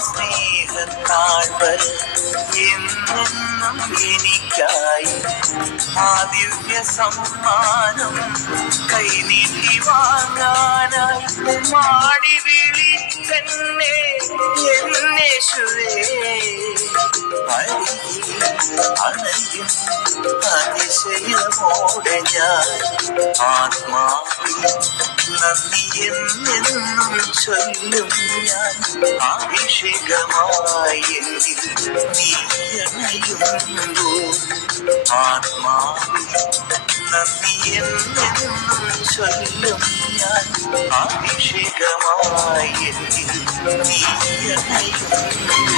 സ്നേഹത്താൾ വരെ എന്നെന്നും എനിക്കായി ആ ദിവ്യ സമ്മാനം കൈനീട്ടി വാങ്ങാനായി മാടി വിളിച്ചെന്നെ എന്നേശുവേ അണയും അതിശയമോടെ ഞാൻ ആത്മാവിൽ നന്ദി എന്നെന്നും ചൊല്ലും ഞാൻ അഭിഷേകമായി എന്നിൽ നീ അണയുമ്പോൾ ആത്മാവിൽ നന്ദി എന്നെന്നും ചൊല്ലും ഞാൻ അഭിഷേകമായി എന്നിൽ നീ അണയുമ്പോൾ